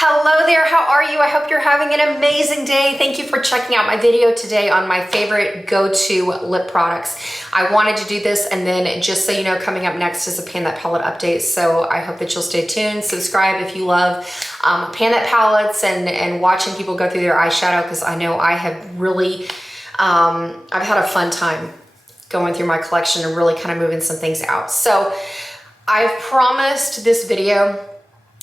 Hello there, how are you? I hope you're having an amazing day. Thank you for checking out my video today on my favorite go-to lip products. I wanted to do this, and then just so you know, coming up next is a Pan That Palette update. So I hope that you'll stay tuned. Subscribe if you love Pan That palettes and watching people go through their eyeshadow, because I know I have really, I've had a fun time going through my collection and really kind of moving some things out. So I've promised this video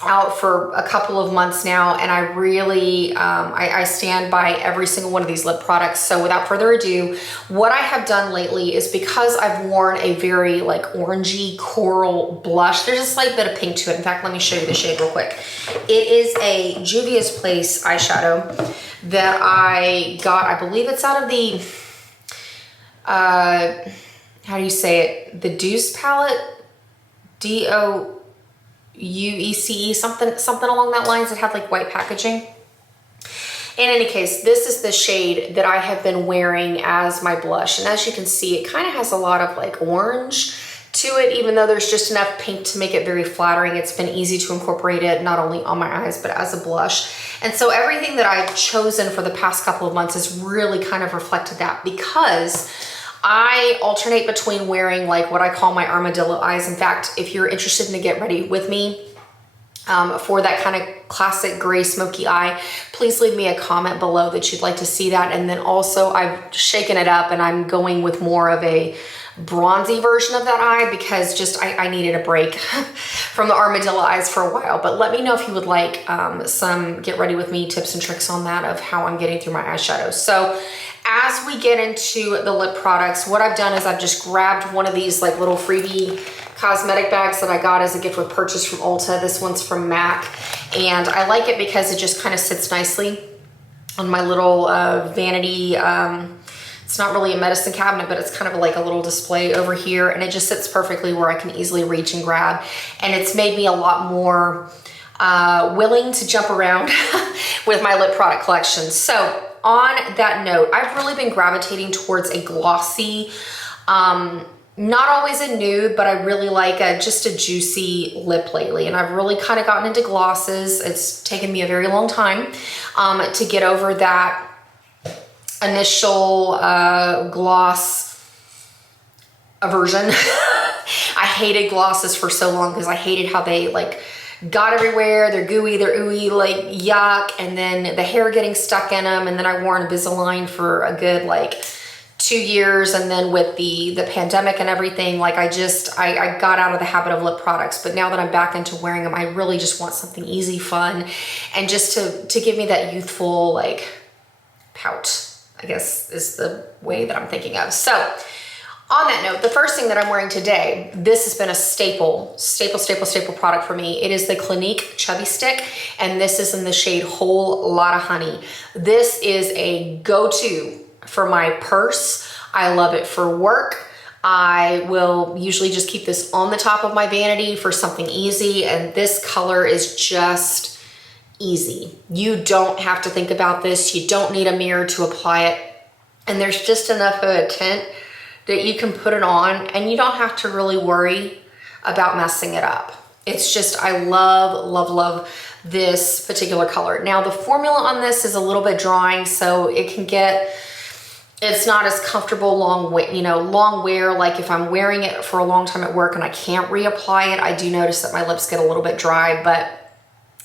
out for a couple of months now, and I really I stand by every single one of these lip products. So without further ado, what I have done lately is, because I've worn a very like orangey coral blush, there's a slight bit of pink to it. In fact, let me show you the shade real quick. It is a Juvia's Place eyeshadow that I got, I believe it's out of the how do you say it, the Deuce palette, DOUECE, something along that lines. It had like white packaging. In any case, this is the shade that I have been wearing as my blush, and as you can see, it kind of has a lot of like orange to it, even though there's just enough pink to make it very flattering. It's been easy to incorporate it not only on my eyes but as a blush. And so everything that I've chosen for the past couple of months has really kind of reflected that, because I alternate between wearing like what I call my armadillo eyes. In fact, if you're interested in get ready with me for that kind of classic gray smoky eye, please leave me a comment below that you'd like to see that. And then also I've shaken it up and I'm going with more of a bronzy version of that eye, because just I needed a break from the armadillo eyes for a while. But let me know if you would like some get ready with me tips and tricks on that, of how I'm getting through my eyeshadows. So as we get into the lip products, what I've done is I've just grabbed one of these like little freebie cosmetic bags that I got as a gift with purchase from Ulta. This one's from MAC, and I like it because it just kind of sits nicely on my little vanity. It's not really a medicine cabinet, but it's kind of like a little display over here, and it just sits perfectly where I can easily reach and grab. And it's made me a lot more willing to jump around with my lip product collection. So on that note, I've really been gravitating towards a glossy, not always a nude, but I really like just a juicy lip lately. And I've really kind of gotten into glosses. It's taken me a very long time to get over that initial gloss aversion. I hated glosses for so long because I hated how they like got everywhere. They're gooey, they're ooey, like yuck. And then the hair getting stuck in them. And then I wore Invisalign for a good like 2 years. And then with the pandemic and everything, like I got out of the habit of lip products. But now that I'm back into wearing them, I really just want something easy, fun, and just to give me that youthful like pout, I guess is the way that I'm thinking of. So on that note, the first thing that I'm wearing today, this has been a staple product for me. It is the Clinique Chubby Stick, and this is in the shade Whole Lotta Honey. This is a go-to for my purse. I love it for work. I will usually just keep this on the top of my vanity for something easy, and this color is just easy. You don't have to think about this. You don't need a mirror to apply it, and there's just enough of a tint that you can put it on and you don't have to really worry about messing it up. It's just, I love this particular color. Now the formula on this is a little bit drying, so it can get, it's not as comfortable long wear. Like if I'm wearing it for a long time at work and I can't reapply it, I do notice that my lips get a little bit dry, but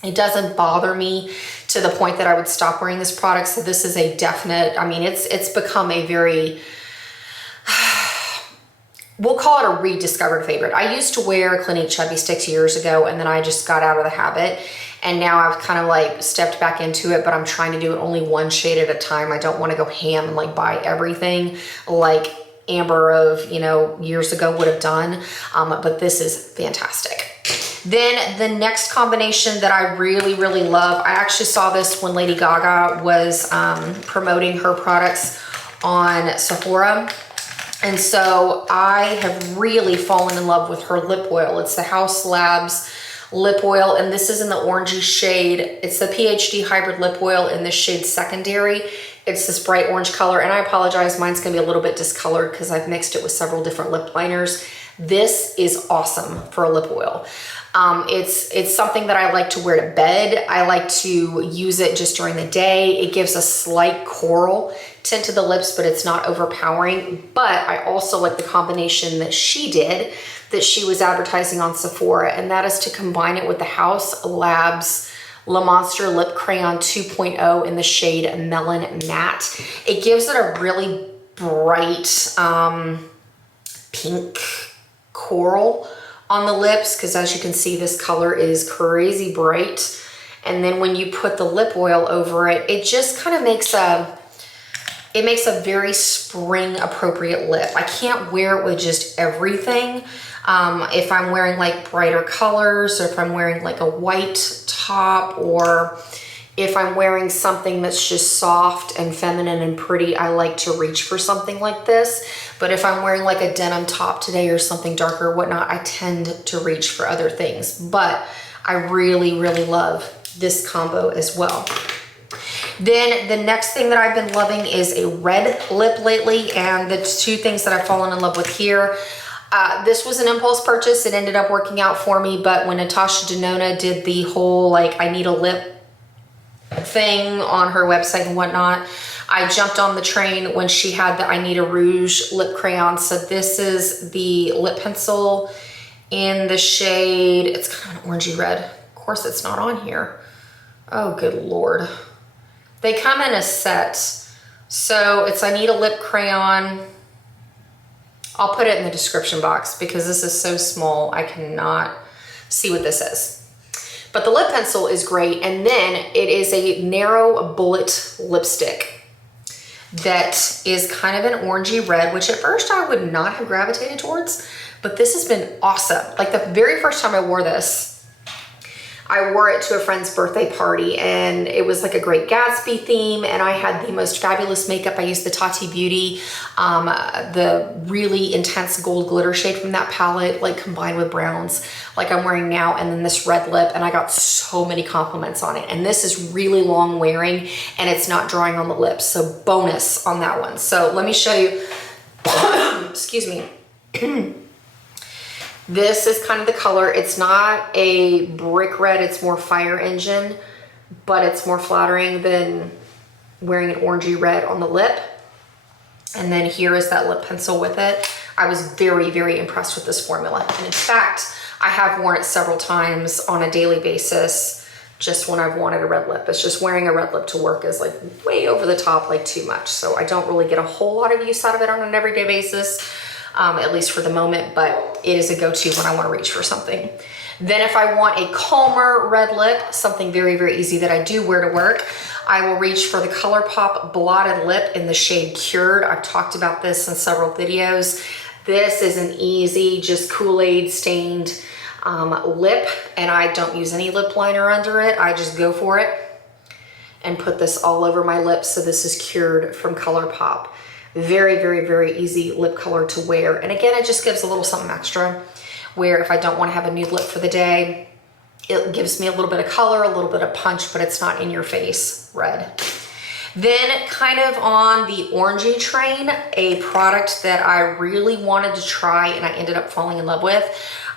it doesn't bother me to the point that I would stop wearing this product. So this is a definite, I mean, it's become a very, we'll call it a rediscovered favorite. I used to wear Clinique Chubby Sticks years ago, and then I just got out of the habit. And now I've kind of like stepped back into it, but I'm trying to do it only one shade at a time. I don't want to go ham and like buy everything like Amber of, years ago would have done. But this is fantastic. Then the next combination that I really love, I actually saw this when Lady Gaga was promoting her products on Sephora. And so I have really fallen in love with her lip oil. It's the House Labs lip oil, and this is in the orangey shade. It's the PhD hybrid lip oil in the shade Secondary. It's this bright orange color, and I apologize, mine's gonna be a little bit discolored because I've mixed it with several different lip liners. This is awesome for a lip oil. It's something that I like to wear to bed. I like to use it just during the day. It gives a slight coral tint to the lips, but it's not overpowering. But I also like the combination that she did, that she was advertising on Sephora, and that is to combine it with the House Labs Le Monster Lip Crayon 2.0 in the shade Melon Matte. It gives it a really bright pink coral on the lips, because as you can see, this color is crazy bright. And then when you put the lip oil over it, it just kind of makes a very spring appropriate lip. I can't wear it with just everything. If I'm wearing like brighter colors, or if I'm wearing like a white top, or if I'm wearing something that's just soft and feminine and pretty, I like to reach for something like this. But if I'm wearing like a denim top today or something darker or whatnot, I tend to reach for other things. But I really, really love this combo as well. Then the next thing that I've been loving is a red lip lately, and the two things that I've fallen in love with here. This was an impulse purchase. It ended up working out for me, but when Natasha Denona did the whole like I need a lip thing on her website and whatnot, I jumped on the train when she had the I Need a Rouge lip crayon. So this is the lip pencil in the shade, it's kind of an orangey red. Of course it's not on here. Oh, good Lord. They come in a set. So it's I Need a Lip Crayon. I'll put it in the description box because this is so small I cannot see what this is. But the lip pencil is great, and then it is a narrow bullet lipstick that is kind of an orangey red, which at first I would not have gravitated towards, but this has been awesome. Like the very first time I wore this, I wore it to a friend's birthday party, and it was like a Great Gatsby theme, and I had the most fabulous makeup. I used the Tati Beauty, the really intense gold glitter shade from that palette, like combined with browns like I'm wearing now, and then this red lip, and I got so many compliments on it. And this is really long wearing, and it's not drying on the lips, so bonus on that one. So let me show you, excuse me. This is kind of the color. It's not a brick red, it's more fire engine, but it's more flattering than wearing an orangey red on the lip. And then here is that lip pencil with it. I was very, very impressed with this formula. And in fact, I have worn it several times on a daily basis, just when I've wanted a red lip. It's just wearing a red lip to work is like way over the top, like too much. So I don't really get a whole lot of use out of it on an everyday basis. At least for the moment, but it is a go-to when I want to reach for something. Then if I want a calmer red lip, something very, very easy that I do wear to work, I will reach for the ColourPop Blotted Lip in the shade Cured. I've talked about this in several videos. This is an easy, just Kool-Aid stained lip, and I don't use any lip liner under it. I just go for it and put this all over my lips. So this is Cured from ColourPop. Very, very, very easy lip color to wear. And again, it just gives a little something extra, where if I don't want to have a nude lip for the day, it gives me a little bit of color, a little bit of punch, but it's not in your face red. Then kind of on the orangey train, a product that I really wanted to try and I ended up falling in love with.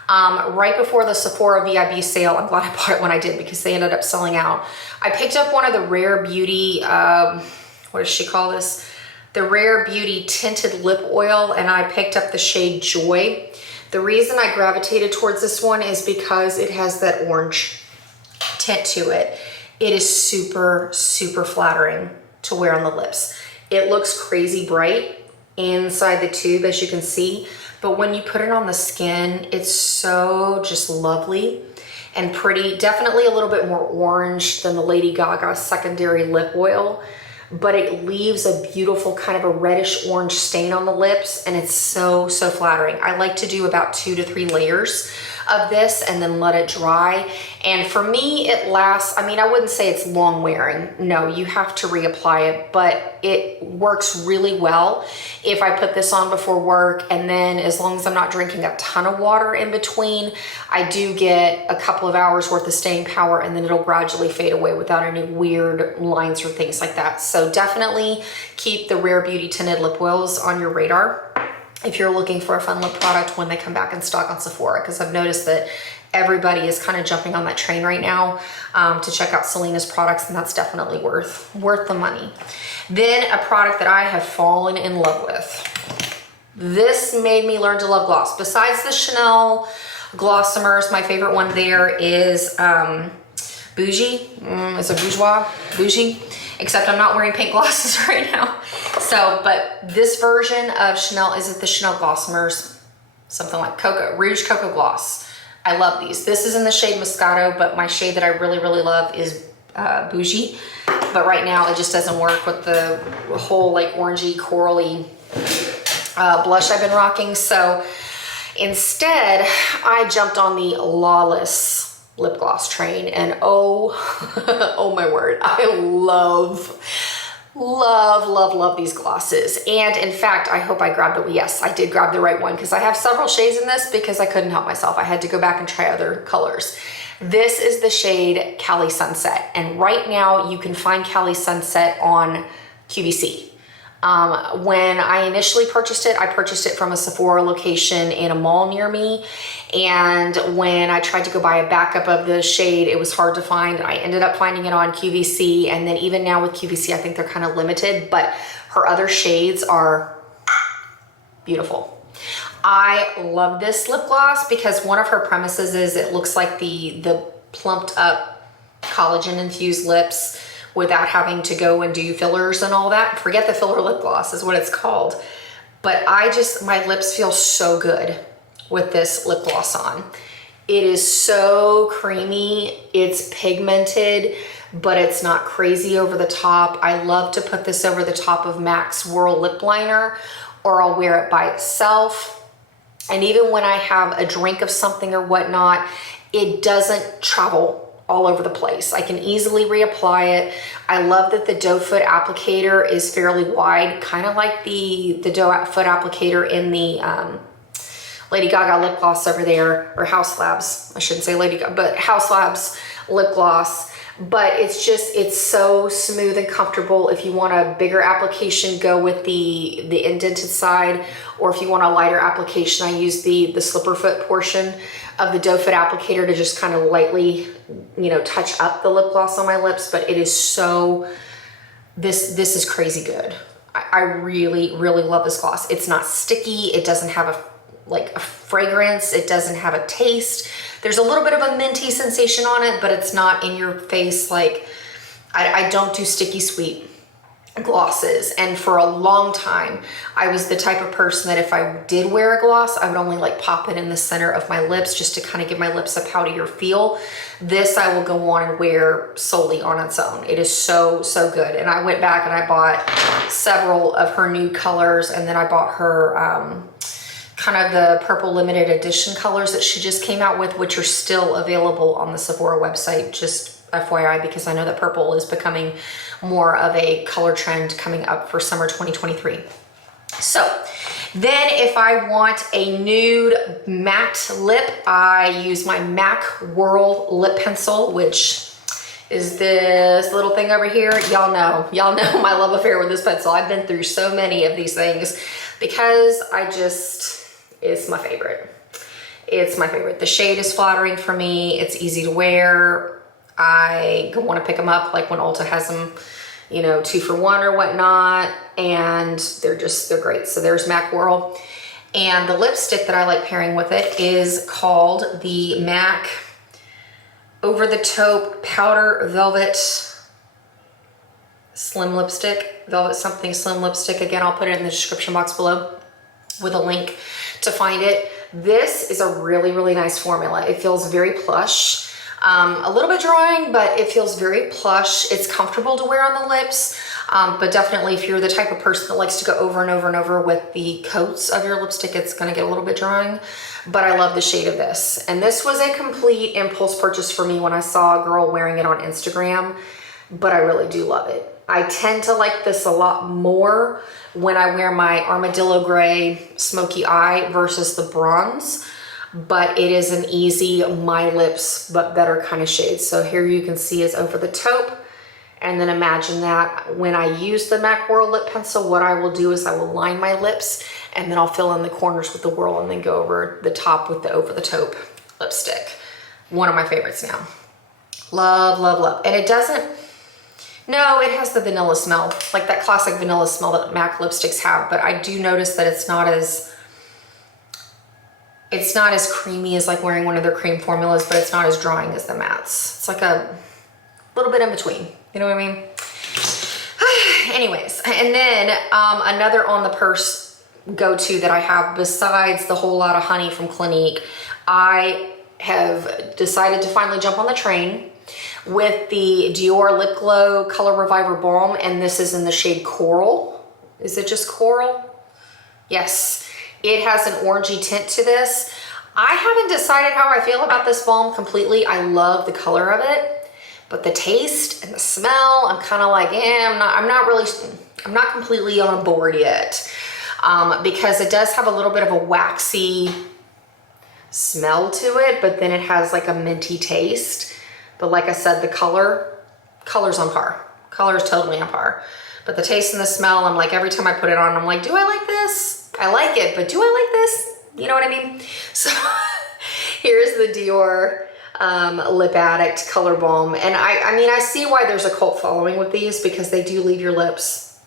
Right before the Sephora VIB sale, I'm glad I bought it when I did because they ended up selling out. I picked up one of the Rare Beauty, what does she call this? The Rare Beauty Tinted Lip Oil, and I picked up the shade Joy. The reason I gravitated towards this one is because it has that orange tint to it. It is super, super flattering to wear on the lips. It looks crazy bright inside the tube, as you can see, but when you put it on the skin, it's so just lovely and pretty. Definitely a little bit more orange than the Lady Gaga Secondary Lip Oil, but it leaves a beautiful kind of a reddish orange stain on the lips, and it's so, so flattering. I like to do about 2 to 3 layers of this and then let it dry. And for me, it lasts, I mean, I wouldn't say it's long wearing. No, you have to reapply it, but it works really well if I put this on before work, and then as long as I'm not drinking a ton of water in between, I do get a couple of hours worth of staying power, and then it'll gradually fade away without any weird lines or things like that. So definitely keep the Rare Beauty Tinted Lip Oils on your radar if you're looking for a fun lip product when they come back in stock on Sephora, because I've noticed that everybody is kind of jumping on that train right now to check out Selena's products, and that's definitely worth the money. Then a product that I have fallen in love with. This made me learn to love gloss. Besides the Chanel Glossomers, my favorite one there is Bougie. It's a Bougie. Except I'm not wearing pink glosses right now. So, but this version of Chanel, is it the Chanel Glossomers? Something like Rouge Cocoa Gloss. I love these. This is in the shade Moscato, but my shade that I really, really love is Bougie. But right now it just doesn't work with the whole like orangey, corally blush I've been rocking. So instead, I jumped on the Lawless lip gloss train, and oh, oh my word, I love these glosses. And in fact, I hope I grabbed yes, I did grab the right one, because I have several shades in this because I couldn't help myself. I had to go back and try other colors. This is the shade Cali Sunset, and right now you can find Cali Sunset on QVC. When I initially purchased it, I purchased it from a Sephora location in a mall near me. And when I tried to go buy a backup of the shade, it was hard to find. I ended up finding it on QVC. And then even now with QVC, I think they're kind of limited, but her other shades are beautiful. I love this lip gloss because one of her premises is it looks like the plumped up collagen infused lips without having to go and do fillers and all that. Forget the filler lip gloss is what it's called. But my lips feel so good with this lip gloss on. It is so creamy, it's pigmented, but it's not crazy over the top. I love to put this over the top of MAC's Whirl Lip Liner, or I'll wear it by itself. And even when I have a drink of something or whatnot, it doesn't travel all over the place. I can easily reapply it. I love that the doe foot applicator is fairly wide, kind of like the doe foot applicator in the Lady Gaga lip gloss over there, or House Labs. I shouldn't say Lady Gaga, but House Labs lip gloss. But it's so smooth and comfortable. If you want a bigger application, go with the indented side, or if you want a lighter application, I use the slipper foot portion of the doe foot applicator to just kind of lightly, touch up the lip gloss on my lips. But it is so, this is crazy good. I really, really love this gloss. It's not sticky. It doesn't have a fragrance. It doesn't have a taste. There's a little bit of a minty sensation on it, but it's not in your face. Like, I don't do sticky sweet glosses. And for a long time, I was the type of person that if I did wear a gloss, I would only like pop it in the center of my lips just to kind of give my lips a powderier feel. This I will go on and wear solely on its own. It is so, so good. And I went back and I bought several of her new colors, and then I bought her kind of the purple limited edition colors that she just came out with, which are still available on the Sephora website, just FYI, because I know that purple is becoming more of a color trend coming up for summer 2023. So then if I want a nude matte lip, I use my MAC Whirl lip pencil, which is this little thing over here. Y'all know my love affair with this pencil. I've been through so many of these things because it's my favorite. It's my favorite. The shade is flattering for me. It's easy to wear. I want to pick them up like when Ulta has them, 2 for $1 or whatnot, and they're great. So there's MAC Whirl. And the lipstick that I like pairing with it is called the MAC Over the Taupe Powder Velvet Slim Lipstick. Velvet something slim lipstick. Again, I'll put it in the description box below with a link to find it. This is a really, really nice formula. It feels very plush. A little bit drawing, but it feels very plush. It's comfortable to wear on the lips, but definitely if you're the type of person that likes to go over and over and over with the coats of your lipstick, it's gonna get a little bit drawing. But I love the shade of this. And this was a complete impulse purchase for me when I saw a girl wearing it on Instagram, but I really do love it. I tend to like this a lot more when I wear my Armadillo Gray Smoky Eye versus the bronze. But it is an easy my lips but better kind of shade. So here you can see is Over the Taupe, and then imagine that when I use the MAC Whirl lip pencil, what I will do is I will line my lips, and then I'll fill in the corners with the Whirl, and then go over the top with the Over the Taupe lipstick. One of my favorites now. Love, love, love. And it doesn't, no, it has the vanilla smell, like that classic vanilla smell that MAC lipsticks have, but I do notice that it's not as creamy as like wearing one of their cream formulas, but it's not as drying as the mattes. It's like a little bit in between, you know what I mean? Anyways, and then another on the purse go-to that I have besides the Whole Lotta Honey from Clinique, I have decided to finally jump on the train with the Dior Lip Glow Color Reviver Balm, and this is in the shade Coral. Is it just Coral? Yes, it has an orangey tint to this. I haven't decided how I feel about this balm completely. I love the color of it. But the taste and the smell, I'm kind of like, I'm not completely on board yet. Because it does have a little bit of a waxy smell to it, but then it has like a minty taste. But like I said, the color's on par. Color is totally on par. But the taste and the smell, I'm like, every time I put it on, I'm like, do I like this? I like it, but do I like this? You know what I mean? So here's the Dior Lip Addict Color Balm. And I mean, I see why there's a cult following with these, because they do leave your lips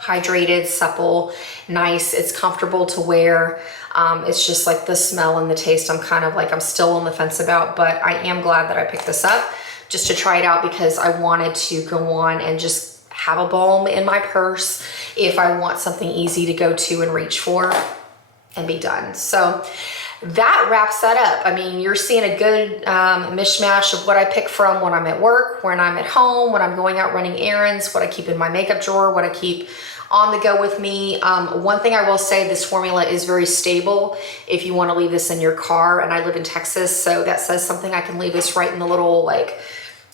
hydrated, supple, nice. It's comfortable to wear. It's just like the smell and the taste I'm kind of like, I'm still on the fence about, but I am glad that I picked this up just to try it out, because I wanted to go on and just have a balm in my purse if I want something easy to go to and reach for and be done. So that wraps that up. I mean, you're seeing a good mishmash of what I pick from when I'm at work, when I'm at home, when I'm going out running errands, what I keep in my makeup drawer, what I keep on the go with me. One thing I will say, this formula is very stable if you want to leave this in your car, and I live in Texas, so that says something. I can leave this right in the little, like,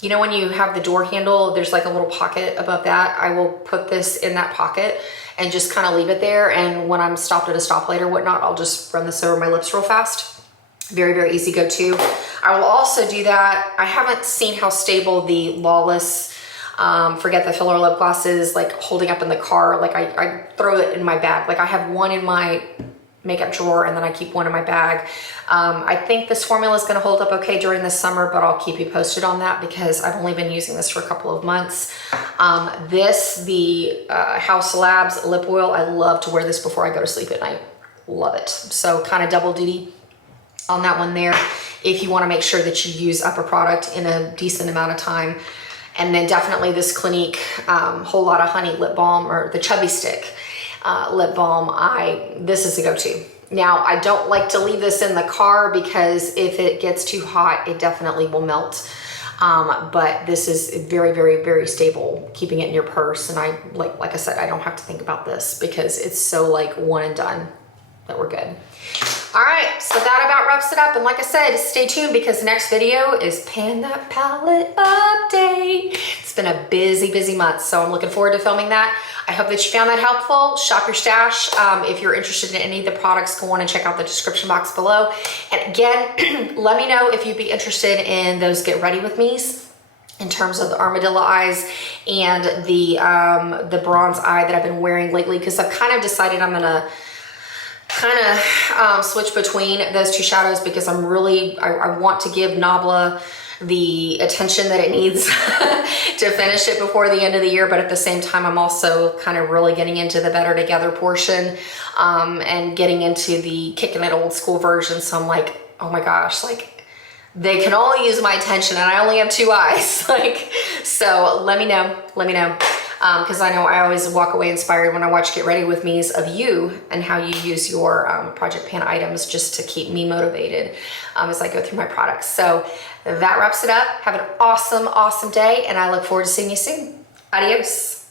you know, when you have the door handle, there's like a little pocket above that. I will put this in that pocket and just kind of leave it there. And when I'm stopped at a stoplight or whatnot, I'll just run this over my lips real fast. Very, very easy go-to. I will also do that. I haven't seen how stable the Lawless Forget the Filler lip gloss is, like holding up in the car. Like I throw it in my bag. Like I have one in my makeup drawer and then I keep one in my bag. I think this formula is going to hold up okay during the summer, but I'll keep you posted on that because I've only been using this for a couple of months. The House Labs lip oil, I love to wear this before I go to sleep at night. Love it. So kind of double duty on that one there, if you want to make sure that you use up a product in a decent amount of time. And then definitely this Clinique Whole Lotta Honey lip balm, or the Chubby Stick lip balm. This is a go-to. Now, I don't like to leave this in the car because if it gets too hot, it definitely will melt. But this is very, very, very stable, keeping it in your purse. And I, like I said, I don't have to think about this because it's so like one and done that we're good. All right, so that about wraps it up. And like I said, stay tuned because next video is Pan That Palette Update. It's been a busy, busy month, so I'm looking forward to filming that. I hope that you found that helpful. Shop your stash. If you're interested in any of the products, go on and check out the description box below. And again, let me know if you'd be interested in those Get Ready With Me's in terms of the armadillo eyes and the bronze eye that I've been wearing lately, because I've kind of decided I'm gonna switch between those two shadows because I'm really, I want to give Nabla the attention that it needs to finish it before the end of the year, but at the same time I'm also kind of really getting into the Better Together portion and getting into the Kicking It Old School version. So I'm like, oh my gosh, like they can only use my attention and I only have two eyes. Like, so let me know. Because I know I always walk away inspired when I watch Get Ready With Me's of you and how you use your Project Pan items just to keep me motivated as I go through my products. So that wraps it up. Have an awesome, awesome day, and I look forward to seeing you soon. Adios.